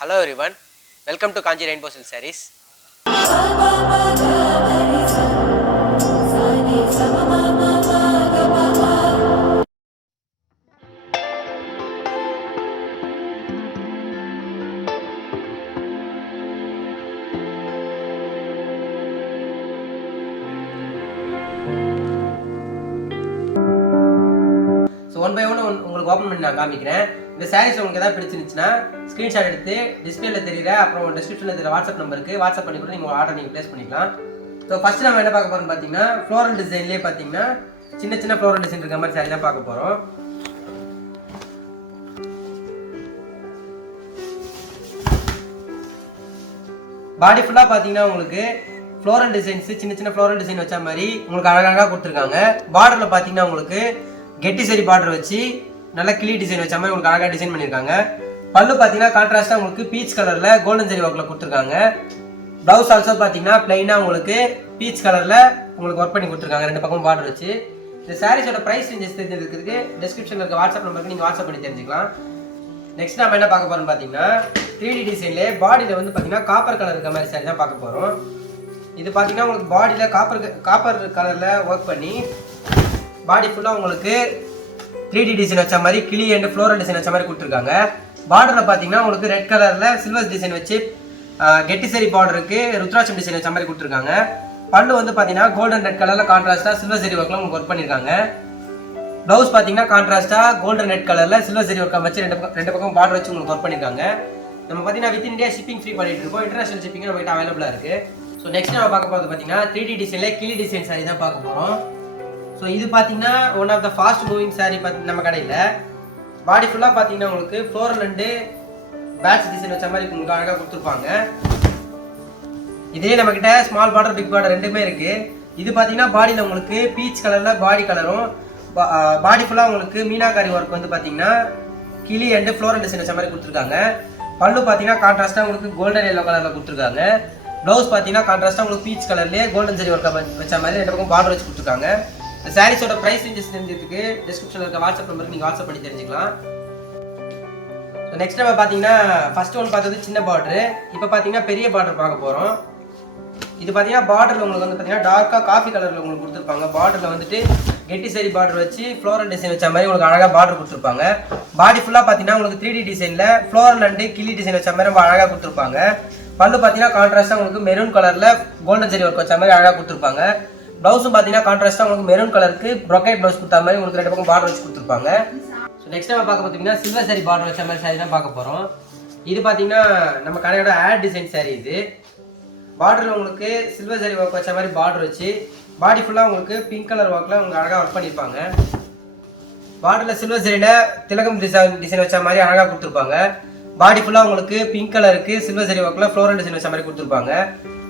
Hello everyone, welcome to Kanji Rainbow Silk Sarees. So one by one உங்களுக்கு open பண்ணி நான் காமிக்கிறேன். இந்த சாரீஸ் உங்களுக்கு ஏதாவது பிடிச்சிருந்துச்சுன்னா ஸ்கிரீன்ஷாட் எடுத்து டிஸ்பிளேல தெரியுற அப்புறம் டிஸ்கிரிப்ஷன்ல தெரியற வாட்ஸ்அப் நம்பருக்கு வாட்ஸ்அப் பண்ணி கூட நீங்க ஆர்டர் நீங்க பிளேஸ் பண்ணிக்கலாம். ஸோ ஃபர்ஸ்ட் நம்ம என்ன பார்க்க போறோம்னு பார்த்தீங்கன்னா ஃப்ளோரல் டிசைன்லேயே பார்த்தீங்கன்னா சின்ன சின்ன ஃப்ளோரல் டிசைன் இருக்க மாதிரி சாரி தான் பார்க்க போறோம். பாடி ஃபுல்லாக பார்த்தீங்கன்னா உங்களுக்கு ஃப்ளோரல் டிசைன்ஸ் சின்ன சின்ன ஃப்ளோரல் டிசைன் வச்ச மாதிரி உங்களுக்கு அழகாக கொடுத்துருக்காங்க. பார்டரில் பார்த்தீங்கன்னா உங்களுக்கு கெட்டி சரி பார்டர் வச்சு நல்ல கிளி டிசைன் வச்ச மாதிரி உங்களுக்கு அழகாக டிசைன் பண்ணியிருக்காங்க. பல்லு பார்த்தீங்கன்னா கான்ட்ராஸ்டாக உங்களுக்கு பீச் கலரில் கோல்டன் சரி ஒர்க்கில் கொடுத்துருக்காங்க. ப்ளவுஸ் ஆல்சோ பார்த்தீங்கன்னா பிளைனாக உங்களுக்கு பீச் கலரில் உங்களுக்கு ஒர்க் பண்ணி கொடுத்துருக்காங்க ரெண்டு பக்கம் பார்டர் வச்சு. இந்த சாரீஸோட ப்ரைஸ் ரேஞ்சஸ் தெரிஞ்சிருக்கிறதுக்கு டிஸ்கிரிப்ஷனில் இருக்க வாட்ஸ்அப் நம்பருக்கு நீங்கள் வாட்ஸ்அப் பண்ணி தெரிஞ்சுக்கலாம். நெக்ஸ்ட் நம்ம என்ன பார்க்க போகிறோம்னு பார்த்தீங்கன்னா 3D டிசைன்லேயே பாடியில் வந்து பார்த்தீங்கன்னா காப்பர் கலர் இருக்க மாதிரி சாரி தான் பார்க்க போகிறோம். இது பார்த்தீங்கன்னா உங்களுக்கு பாடியில் காப்பர் கலரில் ஒர்க் பண்ணி பாடி ஃபுல்லாக உங்களுக்கு 3D டிசைன் வச்ச மாதிரி கிளி அண்ட் ஃப்ளோரல் டிசைன் வச்ச மாதிரி கொடுத்துருக்காங்க. பார்டரில் பார்த்தீங்கன்னா உங்களுக்கு ரெட் கலரில் சில்வர் டிசைன் வச்சு கெட்டிசரி பார்டருக்கு ருத்ராட்சம் டிசைன் வச்ச மாதிரி கொடுத்துருக்காங்க. பல்லு வந்து பார்த்தீங்கன்னா கோல்டன் ரெட் கலரில் கான்ட்ராஸ்டாக சில்வர் சரி ஒர்க்கில் உங்களுக்கு ஒர்க் பண்ணியிருக்காங்க. ப்ளவுஸ் பார்த்தீங்கன்னா கான்ட்ராஸ்டாக கோல்டன் ரெட் கலரில் சில்வர் சரி ஒர்க்கை வச்சு ரெண்டு பக்கம் பார்டர் வச்சு உங்களுக்கு ஒர்க் பண்ணியிருக்காங்க. நம்ம பார்த்தீங்கன்னா வித் இந்தியா ஷிப்பிங் ஃப்ரீ பண்ணிட்டு இருக்கோம். இன்டர்நேஷனல் ஷிப்பிங் நம்மகிட்ட அவைலபிளாக இருக்குது. ஸோ நெக்ஸ்ட் நம்ம பார்க்க போகிறது பார்த்தீங்கன்னா 3D டிசைனில் கிளி டிசைன் சாரி தான் பார்க்க போகிறோம். ஸோ இது பார்த்தீங்கன்னா one of the fast moving sari நம்ம கடையில் பாடி ஃபுல்லாக பார்த்தீங்கன்னா உங்களுக்கு ஃப்ளோரல் அண்டு பேட்ச் டிசைன் வச்ச மாதிரி உங்களுக்கு அழகாக கொடுத்துருப்பாங்க. இதே நம்மக்கிட்ட ஸ்மால் பார்டர் பிக் பார்டர் ரெண்டுமே இருக்குது. இது பார்த்தீங்கன்னா பாடியில் உங்களுக்கு பீச் கலரில் பாடி கலரும் பாடி ஃபுல்லாக உங்களுக்கு மீனாக்காரி ஒர்க் வந்து பார்த்தீங்கன்னா கிளி அண்டு ஃப்ளோரல் டிசைன் வச்ச மாதிரி கொடுத்துருக்காங்க. பல்லு பார்த்தீங்கன்னா கான்ட்ராஸ்ட்டாக உங்களுக்கு கோல்டன் எல்லோ கலரில் கொடுத்துருக்காங்க. ப்ளவுஸ் பார்த்தீங்கன்னா கான்ட்ராஸ்ட்டாக உங்களுக்கு பீச் கலர்லேயே கோல்டன் சரி ஒர்க்கை வச்ச மாதிரி ரெண்டு பக்கம் பார்டர் வச்சு கொடுத்துருக்காங்க. இந்த சாரீஸோட ப்ரைஸ் ரேஞ்சஸ் தெரிஞ்சதுக்கு டிஸ்கிரிப்ஷனில் இருக்க வாட்ஸ்அப் நம்பருக்கு நீங்கள் வாட்ஸ்அப் பண்ணி தெரிஞ்சுக்கலாம். ஸோ நெக்ஸ்ட் நம்ம பார்த்தீங்கன்னா ஃபர்ஸ்ட் ஒன் பார்த்தது சின்ன பார்டரு, இப்போ பார்த்தீங்கன்னா பெரிய பார்டர் பார்க்க போகிறோம். இது பார்த்தீங்கன்னா பார்டரில் உங்களுக்கு வந்து பார்த்தீங்கன்னா டார்க்காக காஃபி கலரில் உங்களுக்கு கொடுத்துருப்பாங்க. பார்டரில் வந்துட்டு கெட்டி சரி பார்டர் வச்சு ஃப்ளோரல் டிசைன் வச்ச மாதிரி உங்களுக்கு அழகாக பார்டர் கொடுத்துருப்பாங்க. பாடி ஃபுல்லாக பார்த்தீங்கன்னா உங்களுக்கு 3D டிசைனில் ஃப்ளோரல் அண்டு கிளி டிசைன் வச்ச மாதிரி ரொம்ப அழகாக கொடுத்துருப்பாங்க. பல்லு பார்த்தீங்கன்னா கான்ட்ராஸ்ட்டாக உங்களுக்கு மெரூன் கலரில் கோல்டன் சரி ஒர்க் வச்ச மாதிரி அழகாக கொடுத்துருப்பாங்க. ப்ளவுஸும் பார்த்தீங்கன்னா கான்ட்ராஸ்ட்டாக உங்களுக்கு மெரூன் கலருக்கு ப்ரொக்கைட் ப்ளவுஸ் கொடுத்த மாதிரி உங்களுக்கு ரெண்டு பக்கம் பார்டர் வச்சு கொடுத்துருப்பாங்க. ஸோ நெக்ஸ்ட் நம்ம பார்க்க பார்த்தீங்கன்னா சில்வர் சரி பார்டர் வச்ச மாதிரி சாரி தான் பார்க்க போகிறோம். இது பார்த்தீங்கன்னா நம்ம கடையோட ஆட் டிசைன் சாரி. இது பார்டரில் உங்களுக்கு சில்வர் சரி ஒர்க் வச்ச மாதிரி பார்டர் வச்சு பாடி ஃபுல்லாக உங்களுக்கு பிங்க் கலர் ஒர்க்கில் உங்களுக்கு அழகாக ஒர்க் பண்ணியிருப்பாங்க. பார்டரில் சில்வர் சரியில் திலகம் டிசைன் வச்ச மாதிரி அழகாக கொடுத்துருப்பாங்க. பாடி ஃபுல்லாக உங்களுக்கு பிங்க் கலருக்கு சில்வர் சரி ஒர்க்கில் ஃப்ளோரல் டிசைன் வச்ச மாதிரி கொடுத்துருப்பாங்க.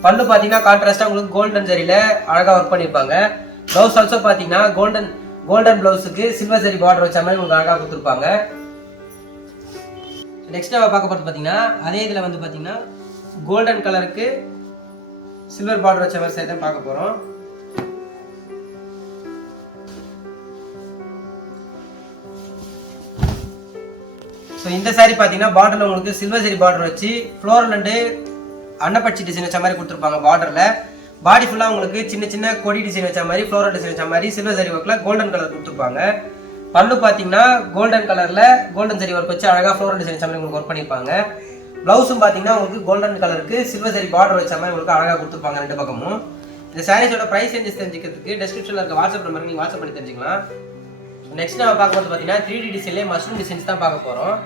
பல்லு பார்த்தீங்கன்னா கான்ட்ராஸ்ட்டாக உங்களுக்கு கோல்டன் சரியில் அழகாக ஒர்க் பண்ணியிருப்பாங்க. ப்ளவுஸ் ஆல்சோ பார்த்தீங்கன்னா கோல்டன் ப்ளவுஸுக்கு சில்வர் சரி பார்டர் வச்ச மாதிரி உங்களுக்கு அழகாக கொடுத்துருப்பாங்க. நெக்ஸ்ட் நம்ம பார்க்க போகிறது பார்த்தீங்கன்னா அதே இதில் வந்து பார்த்தீங்கன்னா கோல்டன் கலருக்கு சில்வர் பார்டர் வச்ச மாதிரி சாரி தான் பார்க்க போகிறோம். ஸோ இந்த சாரி பார்த்தீங்கன்னா பார்டரில் உங்களுக்கு சில்வர் சரி பார்டர் வச்சு ஃப்ளோரல் அண்டு அன்னப்பச்சி டிசைன் வச்ச மாதிரி கொடுத்துருப்பாங்க. பார்டரில் பாடி ஃபுல்லாக உங்களுக்கு சின்ன சின்ன கொடி டிசைன் வச்ச மாதிரி ஃப்ளோரல் டிசைன் வச்ச மாதிரி சில்வர் சரி ஒர்க்கில் கோல்டன் கலர் கொடுத்துருப்பாங்க. பல்லு பார்த்தீங்கன்னா கோல்டன் கலரில் கோல்டன் சரி ஒர்க் வச்சு அழகாக ஃப்ளோரல் டிசைன் வச்ச மாதிரி உங்களுக்கு ஒர்க் பண்ணியிருப்பாங்க. ப்ளவுஸும் பார்த்தீங்கன்னா உங்களுக்கு கோல்டன் கலருக்கு சில்வர் சரி பார்டர் வச்ச மாதிரி உங்களுக்கு அழகாக கொடுத்துருப்பாங்க ரெண்டு பக்கமும். இந்த சாரீஸோட ப்ரைஸ் ரேஞ்சஸ் தெரிஞ்சுக்கிறதுக்கு டிஸ்கிரிப்ஷனில் இருக்க வாட்ஸ்அப் நம்பருக்கு நீங்கள் வாட்ஸ்அப் பண்ணி தெரிஞ்சுக்கலாம். நெக்ஸ்ட் நம்ம பார்க்க போகிறது பார்த்தீங்கன்னா 3D டிசைன்லேயே மஷ்ரூம் டிசைன்ஸ் தான் பார்க்க போகிறோம்.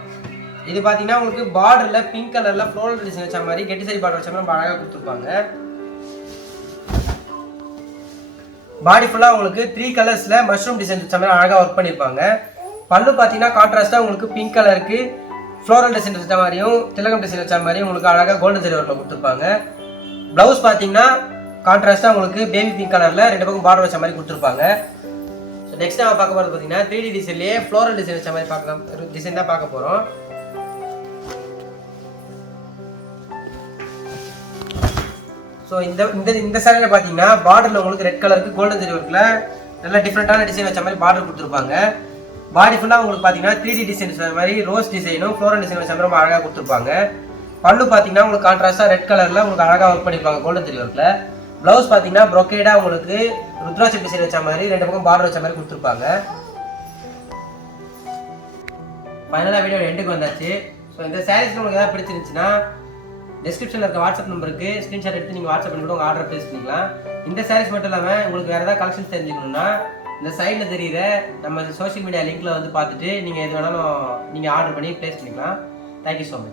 இது பார்த்தீங்கன்னா உங்களுக்கு பார்டரில் பிங்க் கலரில் ஃப்ளோரல் டிசைன் வச்ச மாதிரி கெட்டி சரி பார்டர் வச்ச மாதிரி அழகாக கொடுத்துருப்பாங்க. பாடி ஃபுல்லாக உங்களுக்கு 3 கலர்ஸில் மஷ்ரூம் டிசைன் வச்ச மாதிரி அழகாக ஒர்க் பண்ணியிருப்பாங்க. பல்லு பார்த்தீங்கன்னா கான்ட்ராஸ்ட்டாக உங்களுக்கு பிங்க் கலருக்கு ஃப்ளோரல் டிசைன் வச்ச மாதிரியும் திலகம் டிசைன் வச்ச மாதிரியும் உங்களுக்கு அழகாக கோல்டன் சரி ஒர்க்கில் கொடுத்துருப்பாங்க. ப்ளவுஸ் பார்த்தீங்கன்னா கான்ட்ராஸ்ட்டாக உங்களுக்கு பேபி பிங்க் கலரில் ரெண்டு பக்கம் பார்டர் வச்ச மாதிரி கொடுத்துருப்பாங்க. ஸோ நெக்ஸ்ட் நம்ம பார்க்க போகிறது பார்த்தீங்கன்னா 3D டிசைன்லேயே ஃப்ளோரல் டிசைன் வச்ச மாதிரி டிசைன் தான் பார்க்க போகிறோம். ஸோ இந்த சாரியில் பார்த்தீங்கன்னா பார்டரில் உங்களுக்கு ரெட் கலருக்கு கோல்டன் சரி ஒர்க்கில் நல்ல டிஃப்ரெண்ட்டான டிசைன் வச்ச மாதிரி பார்டர் கொடுத்துருப்பாங்க. பாடி ஃபுல்லாக உங்களுக்கு பார்த்தீங்கன்னா 3D டிசைன் வச்ச மாதிரி ரோஸ் டிசைனும் ஃப்ளோரல் டிசைன் வச்ச மாதிரி ரொம்ப அழகாக கொடுத்துருப்பாங்க. பல்லு பார்த்தீங்கன்னா உங்களுக்கு கான்ட்ராஸ்டாக ரெட் கலரில் உங்களுக்கு அழகாக ஒர்க் பண்ணியிருப்பாங்க கோல்டன் ஜெரி ஒர்க்கில். ப்ளவுஸ் பார்த்தீங்கன்னா ப்ரொக்கேடாக உங்களுக்கு ருத்ராட்ச டிசைன் வச்ச மாதிரி 2 பக்கம் பார்டர் வச்ச மாதிரி கொடுத்துருப்பாங்க. ஃபைனலாக வீடியோ எண்டுக்கு வந்தாச்சு. ஸோ இந்த சாரீஸ் உங்களுக்கு எதாவது பிடிச்சிருந்துச்சுன்னா டிஸ்கிரிப்ஷனில் இருக்க வாட்ஸ்அப் நம்பருக்கு ஸ்க்ரீன்ஷாட் எடுத்து நீங்கள் வாட்ஸ்அப் பண்ணி கூட உங்கள் ஆர்டர் ப்ளேஸ் பண்ணிக்கலாம். இந்த சாரீஸ் மட்டும் இல்லாமல் உங்களுக்கு வேறு ஏதாவது கலெக்ஷன்ஸ் தெரிஞ்சுக்கணுன்னா இந்த சைடில் தெரியுற நம்ம சோஷியல் மீடியா லிங்க்கில் வந்து பார்த்துட்டு நீங்கள் எது வேணாலும் நீங்கள் ஆர்டர் பண்ணி ப்ளேஸ் பண்ணிக்கலாம். Thank you so much.